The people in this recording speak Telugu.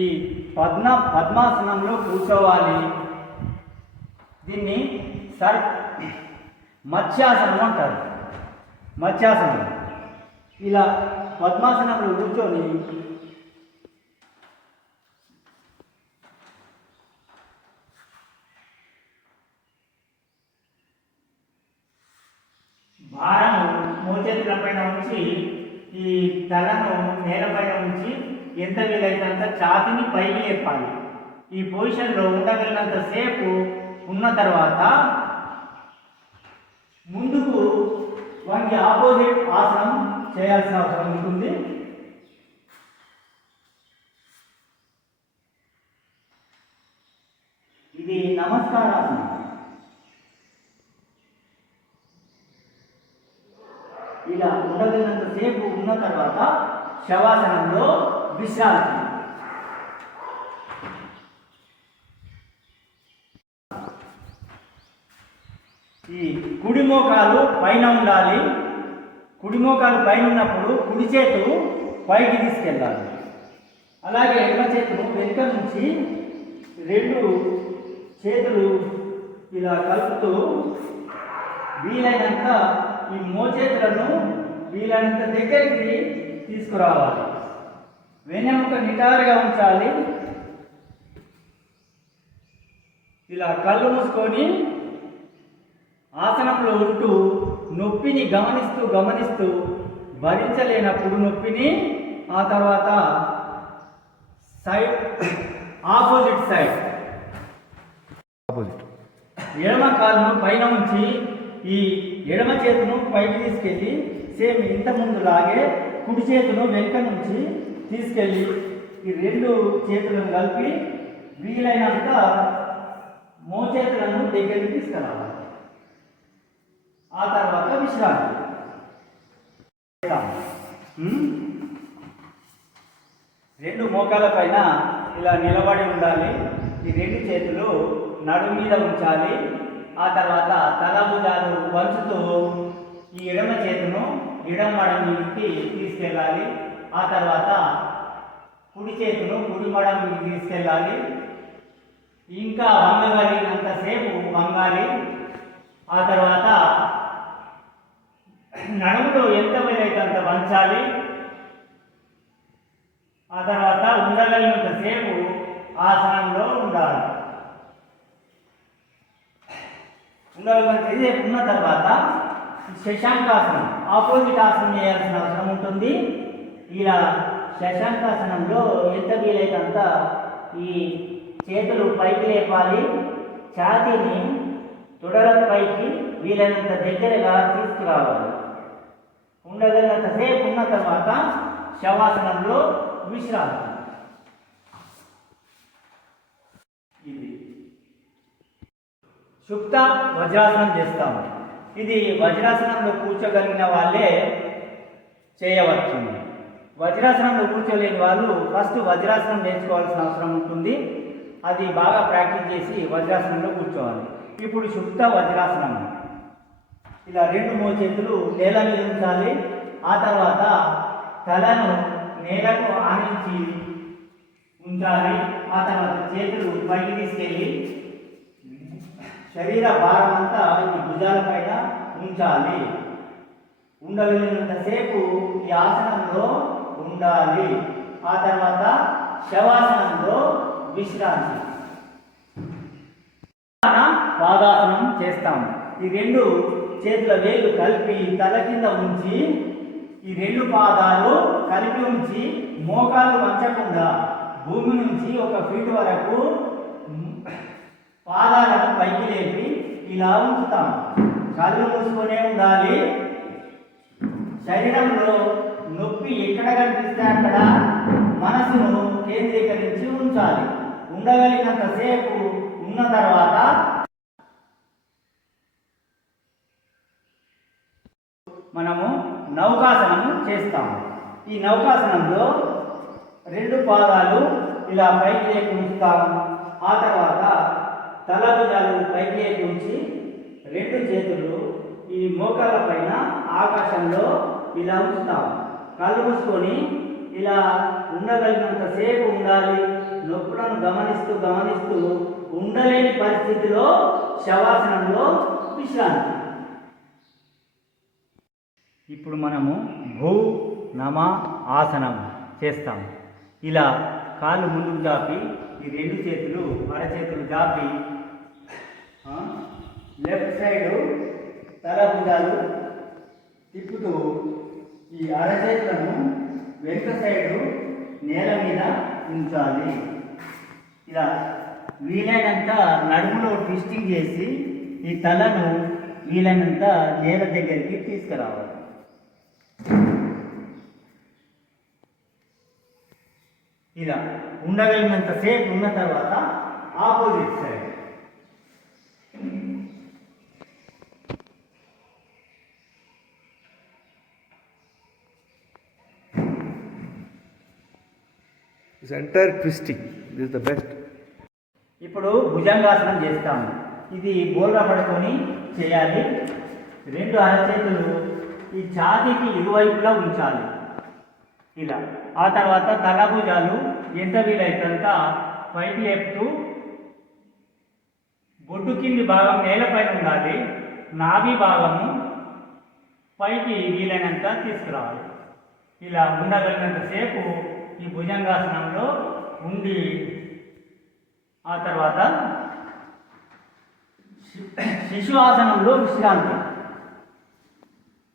ఈ పద్మాసనంలో కూర్చోవాలి. దీన్ని మత్స్యాసనం అంటారు. మత్స్యాసనం. ఇలా పద్మాసనంలో కూర్చొని భారము మోచేతుల పైన ఉంచి ఈ తలను నేలపైన ఉంచి ఎంత వీలైనంత ఛాతీని పైకి లేపాలి. ఈ పొజిషన్లో ఉండగలిగినంత సేపు ఉన్న తర్వాత ముందుకు వానికి ఆపోజిట్ ఆసనం చేయాల్సిన అవసరం ఉంటుంది. ఇది నమస్కారాసనం. ఇలా ఉండగలిగినంత సేపు ఉన్న తర్వాత శవాసనంలో విశ్రాంతి. ఈ కుడి మోకాలు పైన ఉండాలి. కుడి మోకాలు పైన ఉన్నప్పుడు కుడి చేతులు పైకి తీసుకెళ్ళాలి. అలాగే ఎడమ చేతులు వెనుక నుంచి రెండు చేతులు ఇలా కలుపుతూ వీలైనంత ఈ మోచేతులను వీలైనంత దగ్గరికి తీసుకురావాలి. వెన్నెముక నిటారుగా ఉంచాలి. ఇలా కళ్ళు మూసుకొని ఆసనంలో ఉంటూ నొప్పిని గమనిస్తూ భరించలేనప్పుడు నొప్పిని ఆ తర్వాత ఆపోజిట్ సైడ్ ఎడమ కాలును పైన ఉంచి ఈ ఎడమ చేతును పైకి తీసుకెళ్ళి సేమ్ ఇంత ముందులాగే కుడి చేతును వెనుక నుంచి తీసుకెళ్ళి ఈ రెండు చేతులను కలిపి వీలైనంత మోచేతులను దగ్గరికి తీసుకురావాలి. ఆ తర్వాత విశ్రాంతి. రెండు మోకాల పైన ఇలా నిలబడి ఉండాలి. ఈ రెండు చేతులు నడుము మీద ఉంచాలి. ఆ తర్వాత తల భుజాలు వంచుతూ ఈ ఎడమ చేతును ఎడమ మడ మీదకి తీసుకెళ్ళాలి. ఆ తర్వాత కుడి చేతును కుడి మడ మీదకి తీసుకెళ్ళాలి. ఇంకా వంగగలిగినంతసేపు వంగాలి. ఆ తర్వాత నడుములో ఎంత వీలైతే అంత వంచాలి. ఆ తర్వాత ఉండగలిగినంతసేపు ఆసనంలో ఉండాలి. ఉండగలిగినంతసేపు ఉన్న తర్వాత శశాంకాసనం ఆపోజిట్ ఆసనం చేయాల్సిన అవసరం ఉంటుంది. ఇలా శశాంకాసనంలో ఎంత వీలైతే అంత ఈ చేతులు పైకి లేపాలి. ఛాతీని తొడల పైకి వీలైనంత దగ్గరగా తీసుకురావాలి. ఉండగలిగినంతసేపు ఉన్న తర్వాత శవాసనంలో విశ్రాంతి. ఇది సుప్త వజ్రాసనం చేస్తాము. ఇది వజ్రాసనంలో కూర్చోగలిగిన వాళ్ళే చేయవచ్చు. వజ్రాసనంలో కూర్చోలేని వాళ్ళు ఫస్ట్ వజ్రాసనం నేర్చుకోవాల్సిన అవసరం ఉంటుంది. అది బాగా ప్రాక్టీస్ చేసి వజ్రాసనంలో కూర్చోవాలి. ఇప్పుడు సుప్త వజ్రాసనం. ఇలా రెండు మోచేతులు నేల మీద ఉంచాలి. ఆ తర్వాత తలను నేలకు ఆనించి ఉంచాలి. ఆ తర్వాత చేతులు పైకి తీసుకెళ్ళి శరీర భారం అంతా ఈ భుజాల పైన ఉంచాలి. ఉండగలిగినంతసేపు ఈ ఆసనంలో ఉండాలి. ఆ తర్వాత శవాసనంలో విశ్రాంతి. పాదాసనం చేస్తాము. ఈ రెండు చేతుల వేలు కలిపి తల కింద ఉంచి ఈ రెండు పాదాలు కలిపి ఉంచి మోకాలు వంచకుండా భూమి నుంచి 1 ఫీట్ వరకు పాదాలను పైకి లేపి ఇలా ఉంచుతాం. కళ్ళు మూసుకొనే ఉండాలి. శరీరంలో నొప్పి ఎక్కడ కనిపిస్తే అక్కడ మనసును కేంద్రీకరించి ఉంచాలి. ఉండగలిగినంతసేపు ఉన్న తర్వాత మనము నౌకాసనం చేస్తాము. ఈ నౌకాసనంలో రెండు పాదాలు ఇలా పైకి లేపి ఉంచుతాము. ఆ తర్వాత తల భుజాలు పైకి లేపి ఉంచి రెండు చేతులు ఈ మోకాల పైన ఆకాశంలో ఇలా ఉంచుతాము. కళ్ళు మూసుకొని ఇలా ఉండగలిగినంతసేపు ఉండాలి. పొట్టను గమనిస్తూ గమనిస్తూ ఉండలేని పరిస్థితిలో శవాసనంలో విశ్రాంతి. ఇప్పుడు మనము భూ నమ ఆసనం చేస్తాం. ఇలా కాళ్ళు ముందుకు జాపి ఈ రెండు చేతులు అరచేతులు జాపి లెఫ్ట్ సైడు తల భుజాలు తిప్పుతూ ఈ అరచేతులను వెనుక సైడు నేల మీద ఉంచాలి. ఇలా వీలైనంత నడుములో ట్విస్టింగ్ చేసి ఈ తలను వీలైనంత నేల దగ్గరికి తీసుకురావాలి. ఇలా ఉండగలిగినంత సేపు ఉన్న తర్వాత opposite side This entire twisting, this is the best. ఇప్పుడు భుజంగాసనం చేస్తాము. ఇది బోల్రా పడుకొని చేయాలి. రెండు అరచేతులు ఈ ఛాతీకి ఇరువైపులా ఉంచాలి. ఇలా ఆ తర్వాత తల భుజాలు ఎంత వీలైనంత పైకి లేపుతూ బొడ్డు కింది భాగం నేలపైన ఉండాలి. నాభి భాగము పైకి వీలైనంత తీసుకురావాలి. ఇలా ఉండగలిగినంతసేపు ఈ భుజంగాసనంలో ఉండి ఆ తర్వాత శిశు ఆసనంలో విశ్రాంతి.